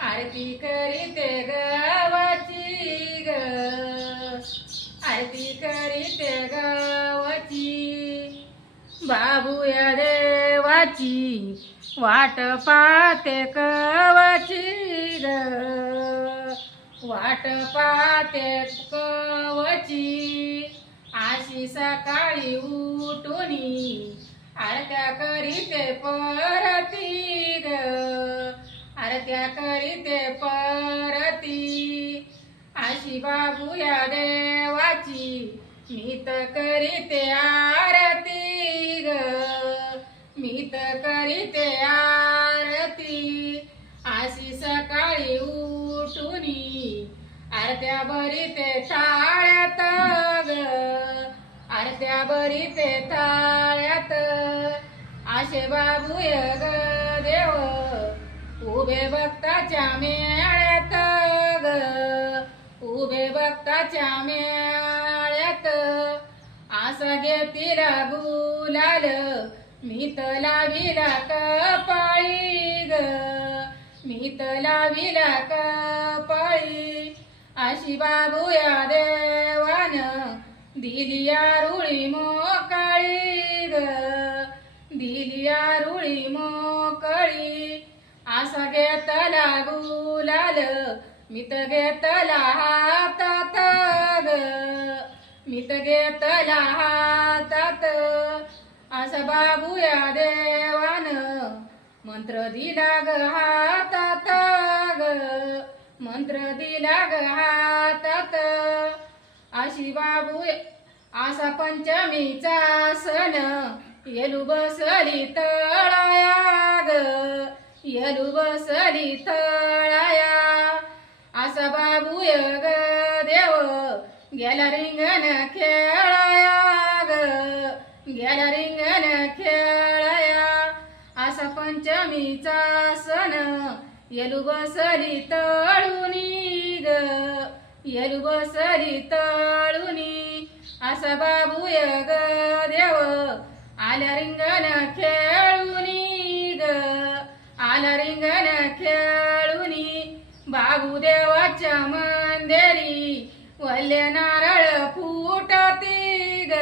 आरती करीते गावाची ग, आरती करीते गावाची, बाबू या देवाची वाट पाहते कवाची ग, वाट पाहते कवाची, आशी सकाळी उठुनी आरत्या करीते परती ग, आरत्या करीते परती, आशी बाबू या देवाची मी तर करीते आरती ग, मी तर करीते आरती, आशी सकाळी उठुनी आरत्या भरीते थाळ्यात ग, आरत्या भरीते थाळ्यात, आशे बाबू ग देव उभे भक्ताच्या मेळ्यात ग, उभे भक्ताच्या मेळ्यात, आसा घेतीला गुलाल मी तर लाविला कपाळी ग, मी तर लाविला कपाळी, अशी बाबू या देवान दिली आरुळी मोकळी ग, दिली आरुळी मोकळी, आसा घेतला गुलाल मी तर घेतला हातात ग, मी तर घेतला हातात, असा बाबू या देवान मंत्र दिला ग हातात ग, मंत्र दिला ग हातात, अशी बाबू असा पंचमीचा सण येलू बसली तळाया ग, येलू बसली तळाया, असा बाबू ग देव गेला रिंगण खेळाया ग, गेला रिंगण खेळाया, असा पंचमीचा सण येलू बसली तळुनी ग, येलू बसली तळुनी, असा बाबू ग देव आल्या रिंगण खेळुनी ग, आला रिंगण खेळुनी, बाबू देवाच्या मंदिरी वल्ले नारळ फुटती ग,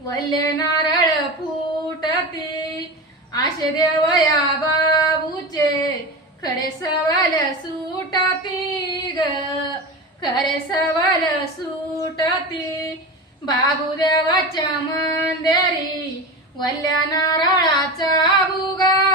वल्ले नारळ फुटती, आशे देव या बाबूचे खरे सवाल सुटती ग, खरे सवाल सुटती, बाबू देवाच्या मंदिरी वल्ल्या नारळाचा बुगा